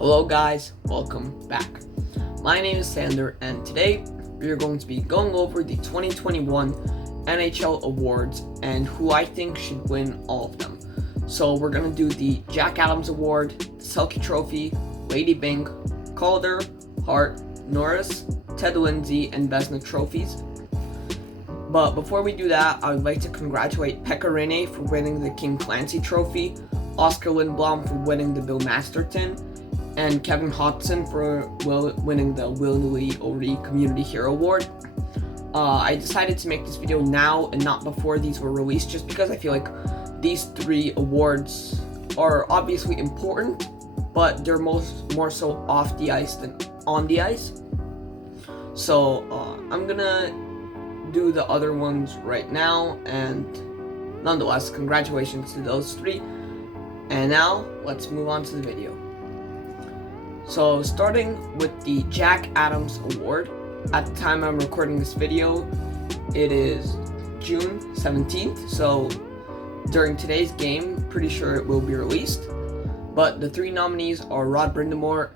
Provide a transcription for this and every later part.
Hello guys, welcome back. My name is Sander and today we are going to be going over the 2021 NHL Awards and who I think should win all of them. So we're going to do the Jack Adams Award, Selke Trophy, Lady Byng, Calder, Hart, Norris, Tedweiser, and Vezina trophies. But before we do that, I would like to congratulate Pekka Rinne for winning the King Clancy Trophy, Oscar Lindblom for winning the Bill Masterton, and Kevin Hodgson for winning the Will Lee Community Hero Award. I decided to make this video now and not before these were released just because I feel like these three awards are obviously important, but they're more so off the ice than on the ice. So I'm gonna do the other ones right now, and nonetheless, congratulations to those three. And now, let's move on to the video. So, starting with the Jack Adams Award. At the time I'm recording this video, it is June 17th, so during today's game, pretty sure it will be released. But the three nominees are Rod Brind'Amour,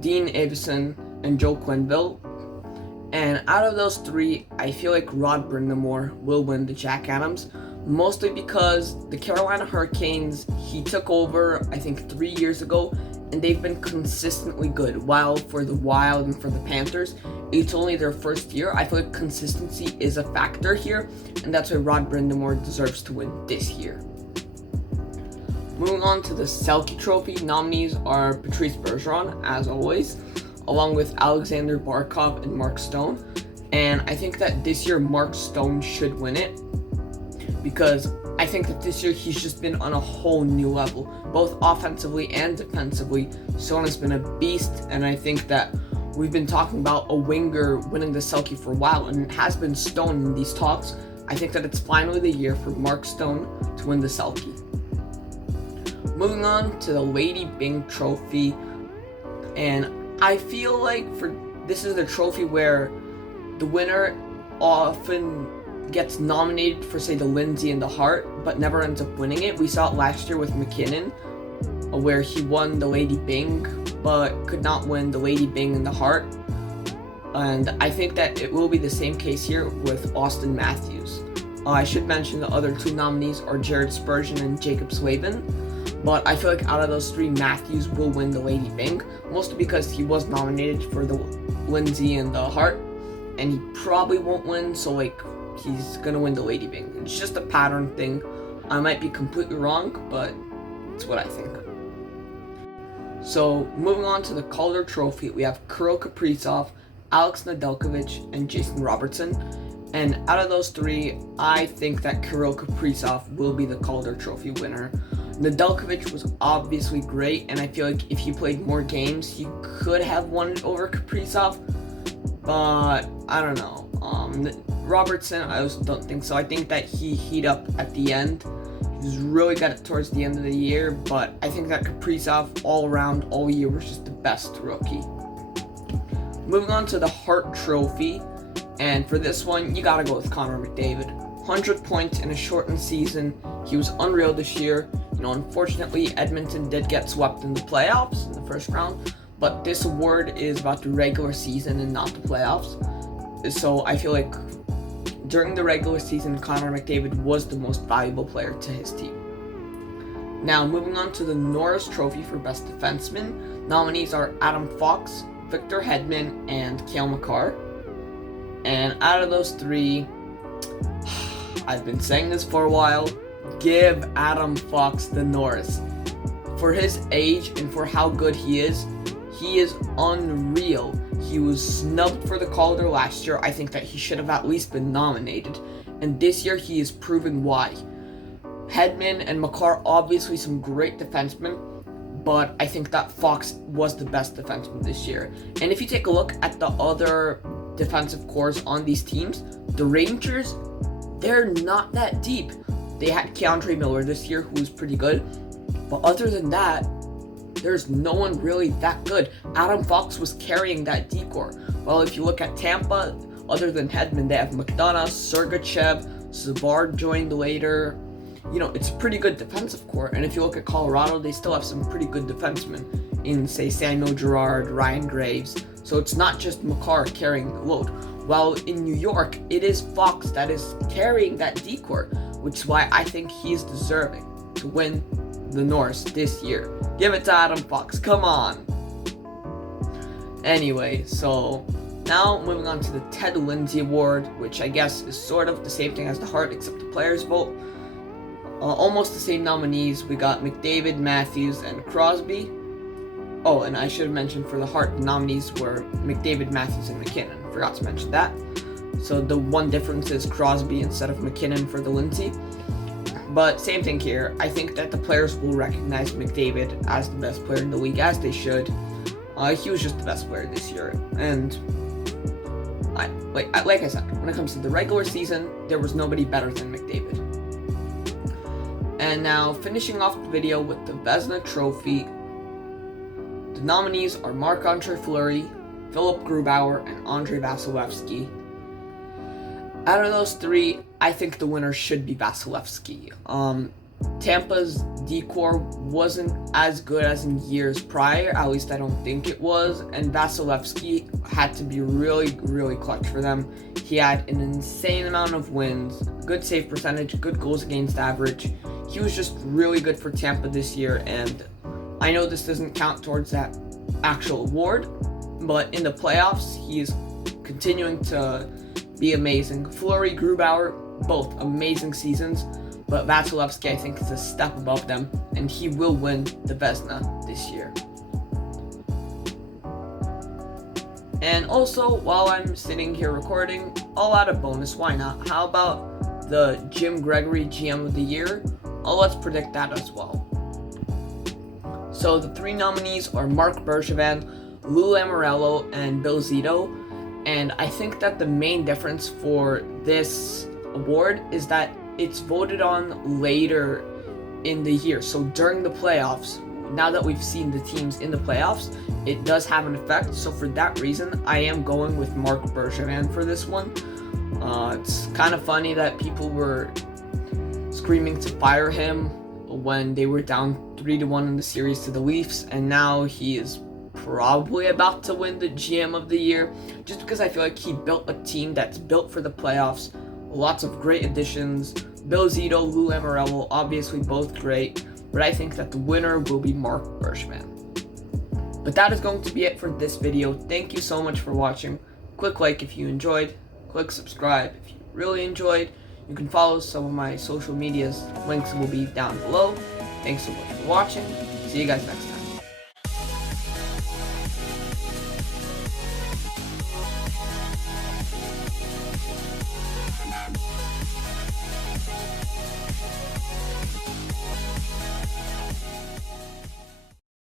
Dean Avison, and Joe Quenneville. And out of those three, I feel like Rod Brind'Amour will win the Jack Adams, mostly because the Carolina Hurricanes, he took over, I think 3 years ago, and they've been consistently good. While for the Wild and for the Panthers, it's only their first year. I feel like consistency is a factor here, and that's why Rod Brind'Amour deserves to win this year. Moving on to the Selke Trophy, nominees are Patrice Bergeron, as always, along with Alexander Barkov and Mark Stone. And I think that this year Mark Stone should win it, because I think that this year he's just been on a whole new level, both offensively and defensively. Stone has been a beast, and I think that we've been talking about a winger winning the Selke for a while, and it has been Stone in these talks. I think that it's finally the year for Mark Stone to win the Selke. Moving on to the Lady Byng Trophy, and I feel like this is the trophy where the winner often gets nominated for, say, the Lindsay and the Hart, but never ends up winning it. We saw it last year with McKinnon, where he won the Lady Byng, but could not win the Lady Byng and the Hart. And I think that it will be the same case here with Austin Matthews. I should mention the other two nominees are Jared Spurgeon and Jacob Slavin. But I feel like out of those three, Matthews will win the Lady Byng, mostly because he was nominated for the Lindsay and the Hart, and he probably won't win, so he's gonna win the Lady Byng. It's just a pattern thing. I might be completely wrong, but it's what I think. So moving on to the Calder Trophy, we have Kirill Kaprizov, Alex Nedeljkovic, and Jason Robertson. And out of those three, I think that Kirill Kaprizov will be the Calder Trophy winner. Nedeljkovic was obviously great, and I feel like if he played more games, he could have won it over Kaprizov, but I don't know. Robertson, I also don't think so. I think that he heat up at the end. He's really got it towards the end of the year, but I think that Kaprizov all around, all year, was just the best rookie. Moving on to the Hart Trophy, and for this one, you gotta go with Connor McDavid. 100 points in a shortened season. He was unreal this year. Unfortunately, Edmonton did get swept in the playoffs in the first round, but this award is about the regular season and not the playoffs. So I feel like during the regular season, Connor McDavid was the most valuable player to his team. Now, moving on to the Norris Trophy for Best Defenseman, nominees are Adam Fox, Victor Hedman, and Cale Makar. And out of those three, I've been saying this for a while, give Adam Fox the Norris. For his age and for how good he is unreal. He was snubbed for the Calder last year. I think that he should have at least been nominated. And this year he is proving why. Hedman and Makar, obviously some great defensemen, but I think that Fox was the best defenseman this year. And if you take a look at the other defensive cores on these teams, the Rangers, they're not that deep. They had Keandre Miller this year, who was pretty good, but other than that, there's no one really that good. Adam Fox was carrying that D-core. Well, if you look at Tampa, other than Hedman, they have McDonough, Sergachev, Savard joined later. It's a pretty good defensive core. And if you look at Colorado, they still have some pretty good defensemen in, say, Samuel Girard, Ryan Graves. So it's not just Makar carrying the load. While in New York, it is Fox that is carrying that decor, which is why I think he's deserving to win the Norris this year. Give it to Adam Fox, come on! Anyway, so now moving on to the Ted Lindsay Award, which I guess is sort of the same thing as the Hart, except the players vote. Almost the same nominees. We got McDavid, Matthews, and Crosby. Oh, and I should have mentioned for the Hart, the nominees were McDavid, Matthews, and McKinnon. Forgot to mention that. So the one difference is Crosby instead of McKinnon for the Lindsay. But same thing here. I think that the players will recognize McDavid as the best player in the league, as they should. He was just the best player this year. And like I said, when it comes to the regular season, there was nobody better than McDavid. And now, finishing off the video with the Vezina Trophy, the nominees are Marc-Andre Fleury, Philip Grubauer, and Andrei Vasilevskiy. Out of those three, I think the winner should be Vasilevskiy. Tampa's decor wasn't as good as in years prior, at least I don't think it was, and Vasilevskiy had to be really, really clutch for them. He had an insane amount of wins, good save percentage, good goals against average. He was just really good for Tampa this year, and I know this doesn't count towards that actual award, but in the playoffs, he is continuing to be amazing. Fleury, Grubauer, both amazing seasons, but Vasilevskiy, I think, is a step above them, and he will win the Vezina this year. And also, while I'm sitting here recording, I'll add a bonus, why not? How about the Jim Gregory GM of the Year? Let's predict that as well. So the three nominees are Marc Bergevin, Lou Lamoriello, and Bill Zito. And I think that the main difference for this award is that it's voted on later in the year. So during the playoffs, now that we've seen the teams in the playoffs, it does have an effect. So for that reason, I am going with Marc Bergevin for this one. It's kind of funny that people were screaming to fire him when they were down 3-1 in the series to the Leafs, and now he is probably about to win the GM of the Year, just because I feel like he built a team that's built for the playoffs. Lots of great additions. Bill Zito, Lou Lamoriello, obviously both great, but I think that the winner will be Marc Bergevin. But that is going to be it for this video. Thank you so much for watching. Click like if you enjoyed. Click subscribe if you really enjoyed. You can follow some of my social medias. Links will be down below. Thanks so much for watching. See you guys next time.